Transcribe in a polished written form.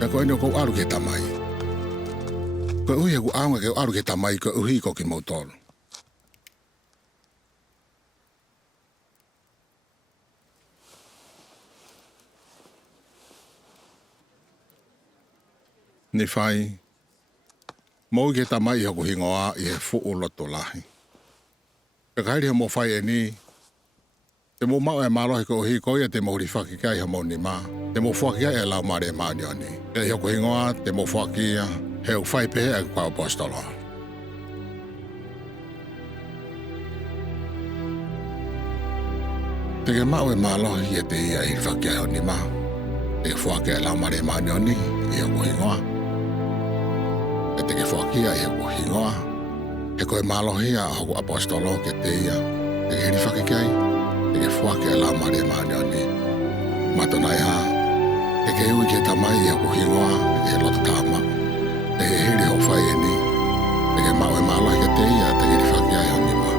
E ko ino ko aru ke tamai. Ko uhi ku aunga ke aru ke tamai ko uhi ko ki mautolo. Ni whai, mau ke tamai haku hingoa i he fu'u loto lahi. Ka kairi ha mo whai e ni, te mo mau e malohi ko uhi ko ia te mo rifaki kai ha mo ni ma, te mo whaki ai e lau mare maani ani. Ke haku hingoa te mo whaki ia, he u whai pehe e kwa apostolo. Te ke mau e malohi e te ia i rifaki ai ho ni ma, te whaki e lau mare maani ani, i haku hingoa. E te ke whakia i haku hingoa, he koe malohia a haku apostolo ke te ia, te ke hiri whakikai, te ke whakia la mare maani ani. Matonai ha, te ke ui ke tamai i haku hingoa, te ke loto tāma, te ke hiri ho whai e ni, te ke mau e malohia ke te ia, te ke hiri whakia i honi ma.